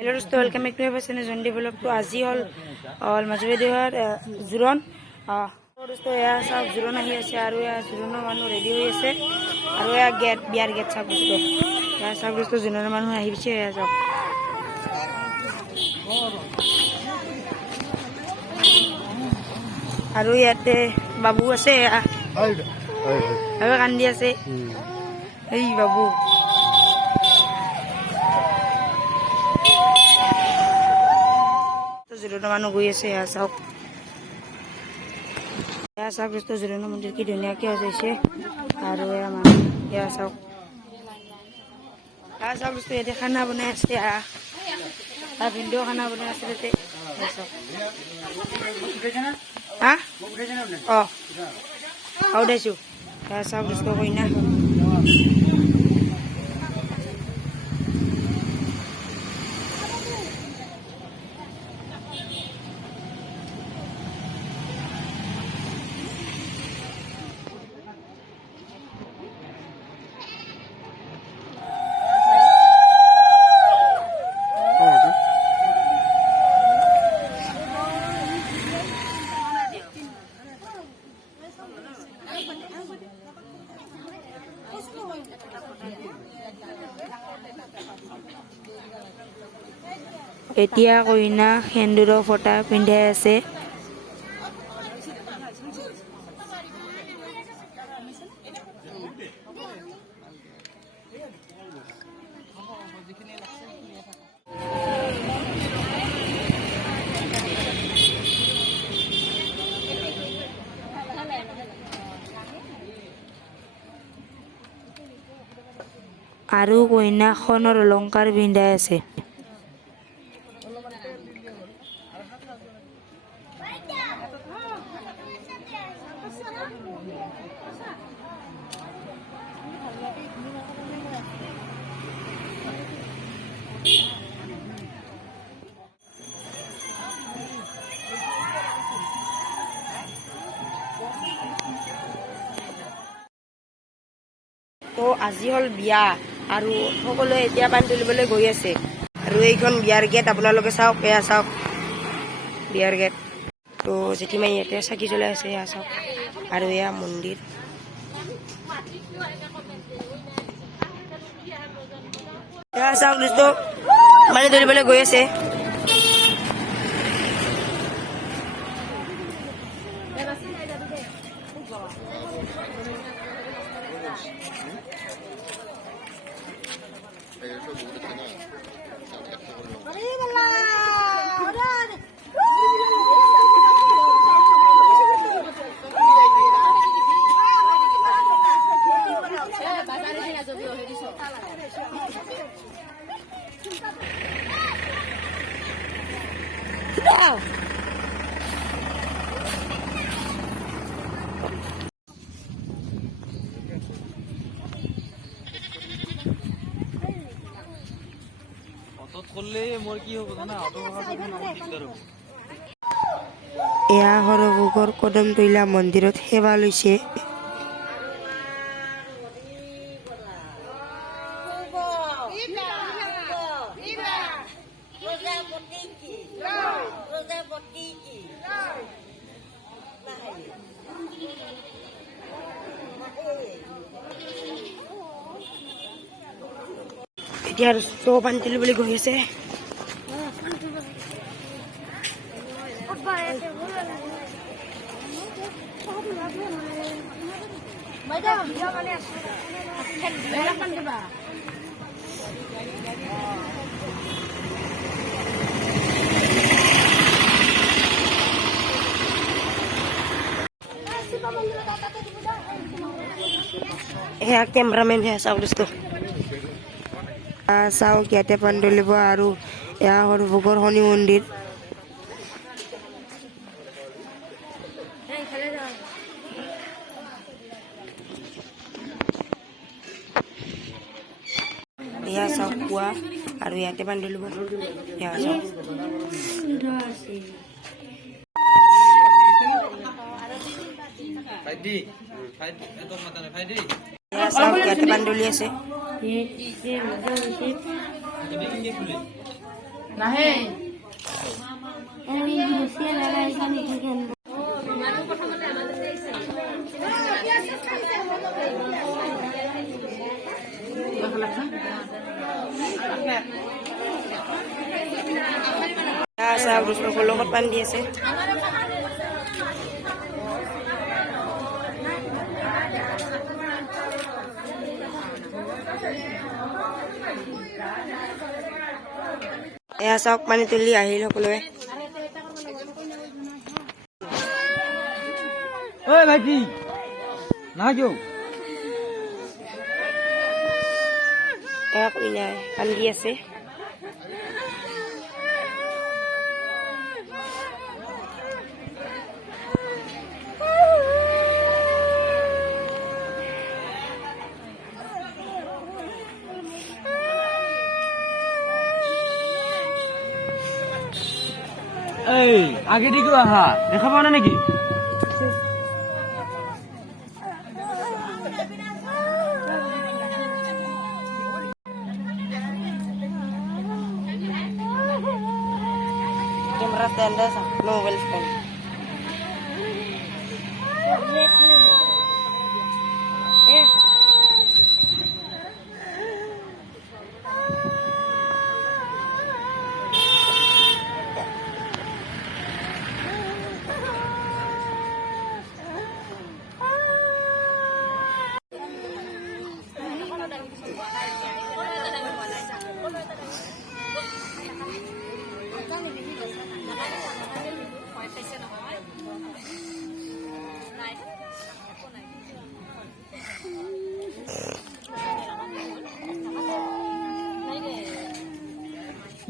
Hello दोस्तों, welcome back to my channel जॉन्डी blog. तो आज हल মাজুবাইদেউৰ জোৰণ दोस्तों এয়া চাওক জোৰণ আহি আছে আৰু এয়া জোৰণৰ মানুহ ৰেডি হৈ আছে আৰু এয়া গেট বিয়াৰ গেট চাওক दोस्तों এয়া চাওক दोस्तों জোৰণৰ মানুহ আহিছে এয়া চাওক আৰু ইয়াতে বাবু আছে আৰু কান্দি আছে এই বাবু জোৰণ মানুহ গৈ আছে এয়া চাওক दोस्तों জোৰণ মন্দিৰ কি ধুনীয়াকৈ সজাইছে আৰু এয়া মানুহ এয়া চাওক दोस्तों ইয়াতে খানা বনাই আছে ভিডিঅ' খানা বনাই আছে তাতে উঠাইছো এয়া চাওক दोस्तों কইনা এতিয়া কইনা সেন্দুৰৰ ফটা পিন্ধাই আছে আৰু কইনা সোণৰ অলংকাৰ পিন্ধাই আছে তো আজি হল বিয়া আৰু সকলোৱে এতিয়া পানী তুলিবলৈ গৈ আছে আৰু এইখন বিয়াৰ গেট আপোনালোকে চাওক এয়া চাওক বিয়াৰ গেট তো জেঠিমাই ইয়াতে চাকি জ্বলাই আছে এয়া চাওক আৰু এয়া মন্দিৰ এয়া চাওক दोस्तों পানী তুলিবলৈ গৈ আছে এয়া সৰভোগৰ কদম তৈলা মন্দিৰত সেৱা লৈছে এতিয়া পানী তুলিবলৈ গৈ আছে এয়া কেমেৰামেন হে চাওক दोस्तों চাওক ইয়াতে পানী তুলিব আৰু এয়া সৰভোগৰ শনি মন্দিৰ এয়া চাওক পুৱা আৰু ইয়াতে পানী তুলিব এয়া চাওক ইয়াতে পানী তুলি আছে চাওক লগত পানী দি আছে। এয়া চাওক পানী তুলি আহিল সকলোৱে। ভাইটি নাহাজো এয়া কইনাই কান্দি আছে। আগে দিকে আহা দেখা পাও না নাকি? Camera stand sa novel stand.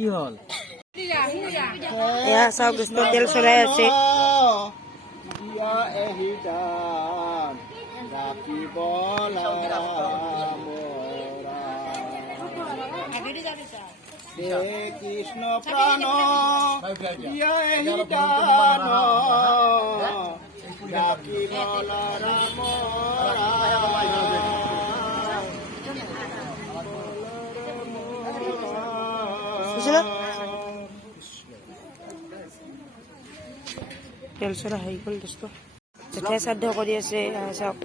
কি হল? এয়া চাওক কৃষ্ণ তেল চলাই আছে। কৃষ্ণ প্রাণ তেল চলা হৈ গ'ল দোস্ত। জেঠাই শ্ৰাদ্ধ কৰি আছে চাওক।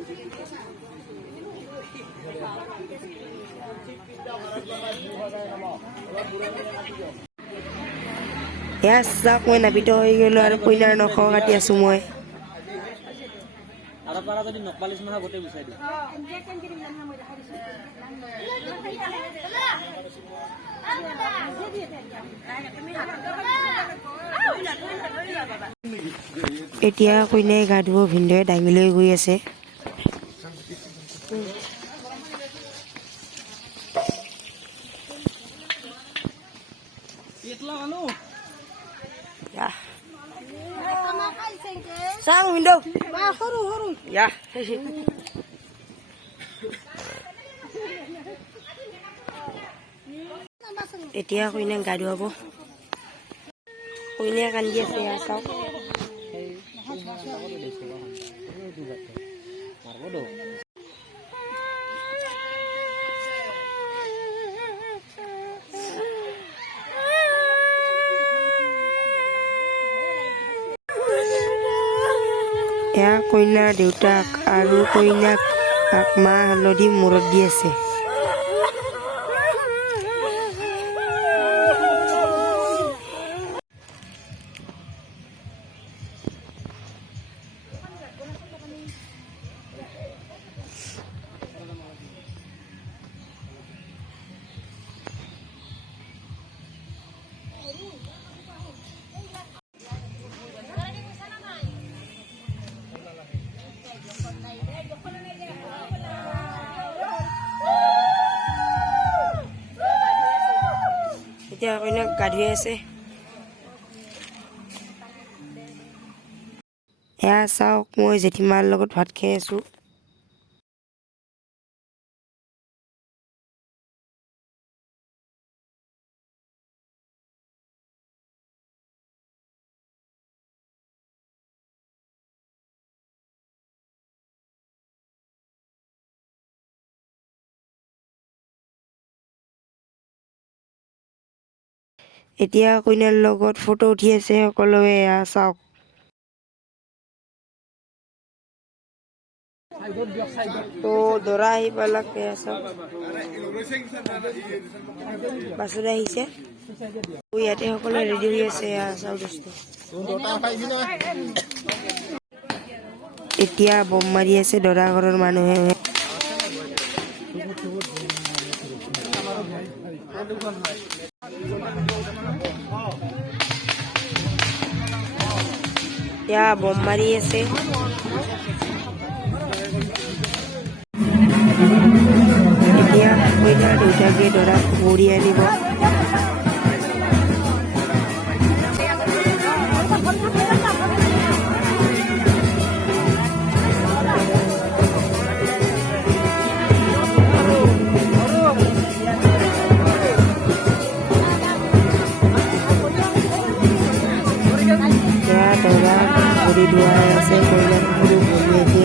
এয়া চাওক মই নাবিত হৈ গ'লো আৰু কইনাৰ নখ কাটি আছো মই। এতিয়া কইনাই গা ধুব ভিনদেউৱে দাঙি লৈ গৈ আছে। Sang window. Ya. এতিয়া কইনাক গা ধুৱাব। কইনাই কান্দি আছে চাওক। এয়া কইনাৰ দেউতাক আৰু কইনাক মাহ হালধি মূৰত দি আছে। এতিয়া কইনাক গা ধুৱাই আছে। এয়া চাওক মই জেঠীমাৰ লগত ভাত খাই আছো। এতিয়া কইনাৰ লগত ফটো উঠি আছে সকলোৱে এয়া চাওক। তো দৰা আহি পালাক এয়া চাওক। বাছুৰে আহিছে। ইয়াতে সকলোৱে ৰেডি হৈ আছে এয়া চাওক দোস্ত। এতিয়া বম মাৰি আছে দৰা ঘৰৰ মানুহে। এতিয়া বম মাৰি আছে। এতিয়া কইনাৰ দেউতাকে দৰাক ঘূৰি আনিব। এতিয়া দৰা ঘূৰি ধুৱাই আছে কইনাক সৰু ভনীয়েকে।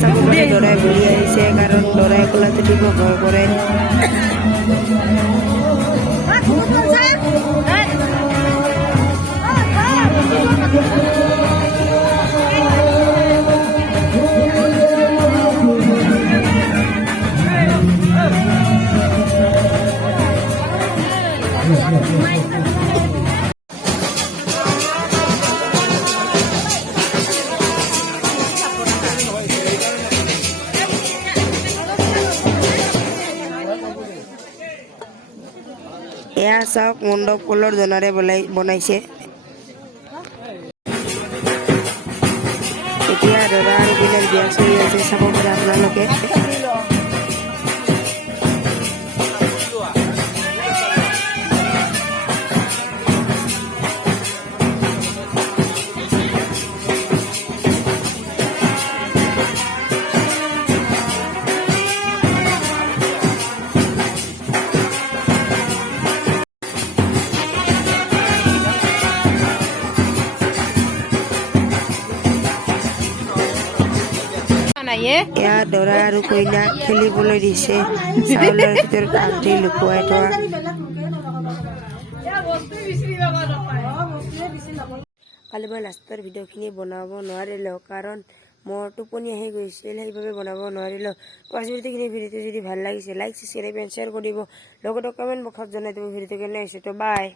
সকলোৱে দৰাই ঘূৰি আহিছে কাৰণ দৰাই কোলাত উঠিব ভয় কৰে। এয়া চাওক মণ্ডপ কলৰ জনাৰে বনাইছে। এতিয়া দৰা আৰু কইনাৰ বিয়া চলি আছে চাব পাৰে আপোনালোকে। এয়া দৰা আৰু কইনাক খেলিবলৈ দিছে চাউলৰ ভিতৰত আঙঠি লুকুৱাই থোৱা। কালি মই লাষ্টৰ ভিডিঅ'খিনি বনাব নোৱাৰিলোঁ কাৰণ মোৰ টোপনি আহি গৈছিল, সেইবাবে বনাব নোৱাৰিলোঁ। আজি ভিডিঅ'টো যদি ভাল লাগিছে লাইক, ছাবস্ক্ৰাইব এণ্ড শ্বেয়াৰ কৰিব। লগতে কমেণ্ট বক্সত জনাই দিব ভিডিঅ'টো কেনে হৈছে। তো বাই।